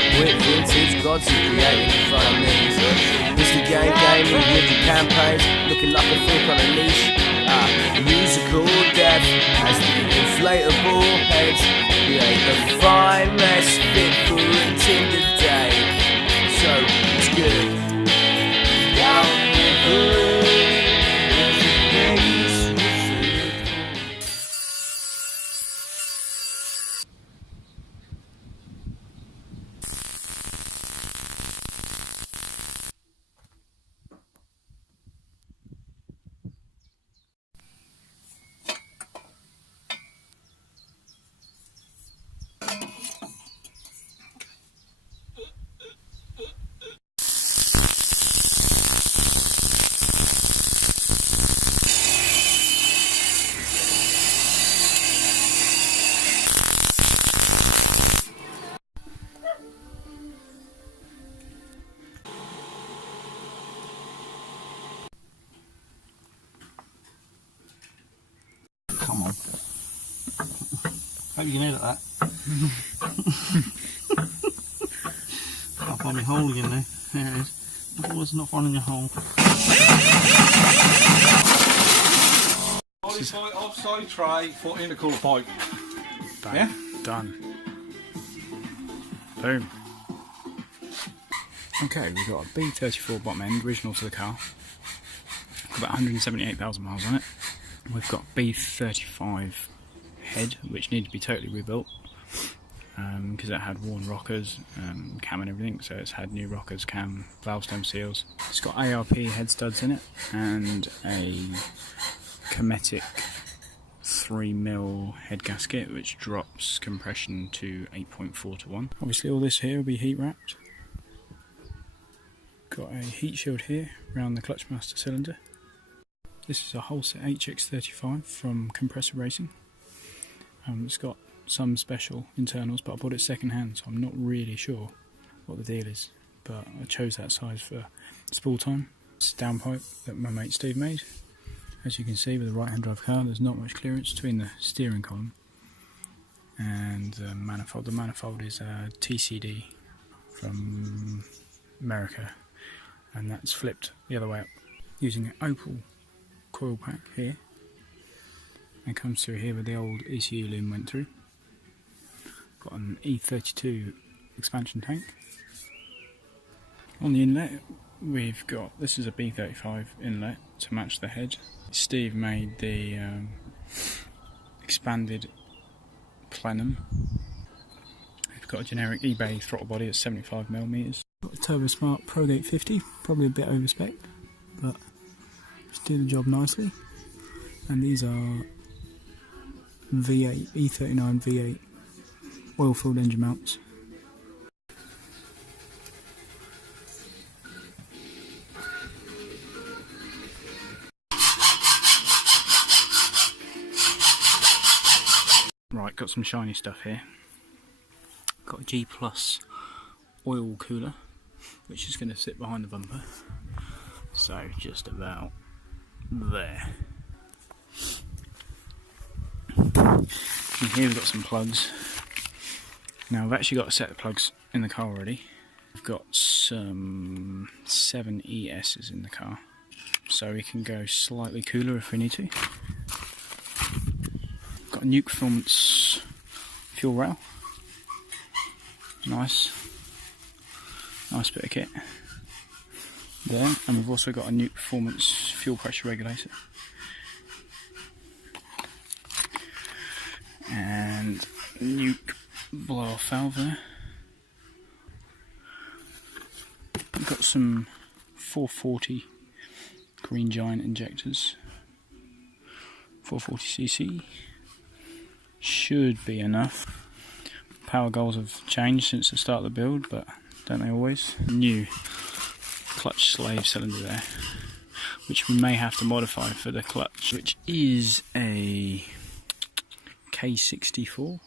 up with vintage gods who created in front of me. It's the game with rigid campaigns, looking like a freak on a leash. Musical death as the inflatable heads create the fine mess fit for intended day. So it's good. Down the road, there's a place with Come on. Hope you can edit that. I'll find my hole again now. There it is. I was not finding your hole. Offside tray, foot in the cool pipe. Done. Yeah? Done. Boom. Okay, we've got a B34 bottom end, original to the car. Got about 178,000 miles on it. We've got B35 head, which needed to be totally rebuilt because it had worn rockers, cam and everything, so it's had new rockers, cam, valve stem seals. It's got ARP head studs in it and a Cometic 3mm head gasket which drops compression to 8.4 to 1. Obviously all this here will be heat wrapped. Got a heat shield here around the clutch master cylinder. This is a Holset HX35 from Compressor Racing. It's got some special internals, but I bought it second hand, so I'm not really sure what the deal is. But I chose that size for spool time. It's a downpipe that my mate Steve made. As you can see with the right hand drive car, there's not much clearance between the steering column and the manifold. The manifold is a TCD from America, and that's flipped the other way up using an Opal coil pack here, and comes through here where the old ECU loom went through. Got an E32 expansion tank. On the inlet we've got, this is a B35 inlet to match the head. Steve made the expanded plenum. We've got a generic eBay throttle body at 75mm. Got a Turbo Smart ProGate 50, probably a bit over spec, but just do the job nicely. And these are V8, E39 V8 oil-filled engine mounts. Right, got some shiny stuff here. Got a G Plus oil cooler, which is going to sit behind the bumper. So just about there. And here we've got some plugs. Now I've actually got a set of plugs in the car already. I've got some 7 ES's in the car, so we can go slightly cooler if we need to. Got a Nuke Performance fuel rail. Nice bit of kit there, and we've also got a Nuke Performance fuel pressure regulator and Nuke blow-off valve there. We've got some 440 Green Giant injectors, 440cc, should be enough. Power goals have changed since the start of the build, but don't they always? New clutch slave cylinder there, which we may have to modify for the clutch, which is a K64.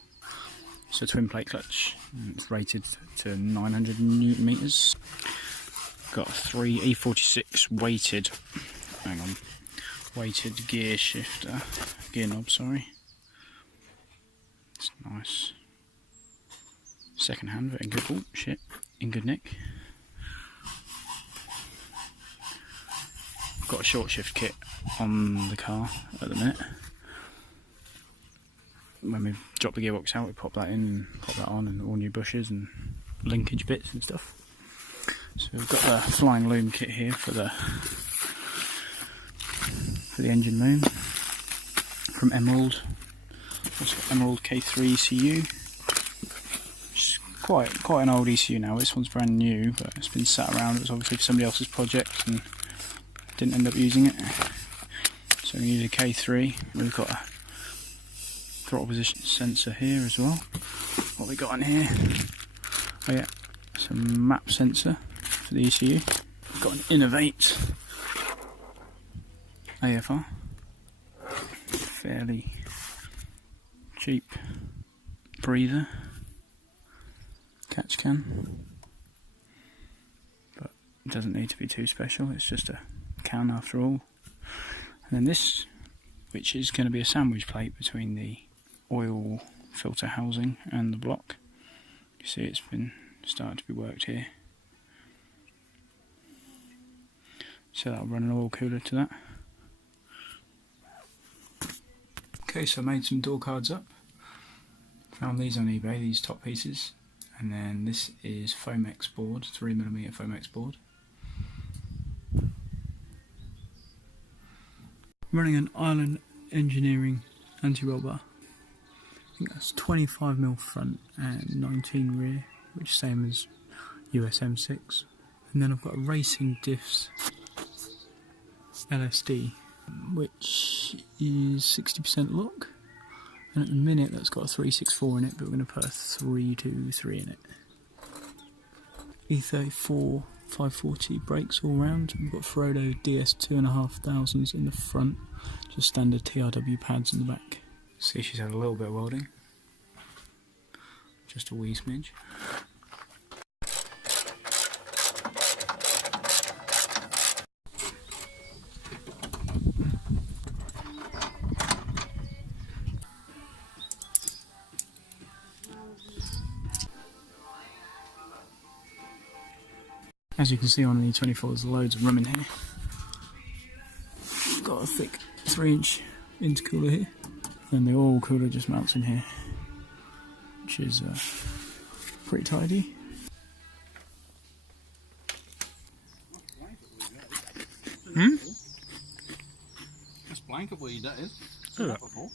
It's a twin plate clutch. It's rated to 900 Newton meters. Got 3 E46 weighted, weighted gear shifter, gear knob, sorry. It's nice. second hand, but in good, oh shit, in good nick. I've got a short shift kit on the car at the minute. When we drop the gearbox out, we pop that in, pop that on, and all new bushes and linkage bits and stuff. So we've got the flying loom kit here for the engine loom from Emerald. Also got Emerald K3 ECU. It's quite an old ECU now. This one's brand new, but it's been sat around. It was obviously for somebody else's project and didn't end up using it. So we use a K3. We've got a throttle position sensor here as well. What we got in here? Oh yeah, some map sensor for the ECU. We've got an Innovate AFR. Fairly cheap breather. Catch can. But it doesn't need to be too special, it's just a can after all. And then this, which is going to be a sandwich plate between the oil filter housing and the block. You see it's been starting to be worked here. So that'll run an oil cooler to that. Okay, so I made some door cards up. Found these on eBay, these top pieces. And then this is Foamex board, 3mm Foamex board. Running an Island Engineering anti-roll bar. I think that's 25mm front and 19 rear, which is same as USM6. And then I've got a Racing Diffs LSD, which is 60% lock. And at the minute that's got a 364 in it, but we're going to put a 323 in it. E24 540 brakes all round. We've got Frodo DS 2,500s in the front, just standard TRW pads in the back. See, she's had a little bit of welding, just a wee smidge. As you can see on an E24, there's loads of room in here. Got a thick 3-inch intercooler here. Then the oil cooler just mounts in here, which is pretty tidy. That's blanket weed, that is. Oh. Before.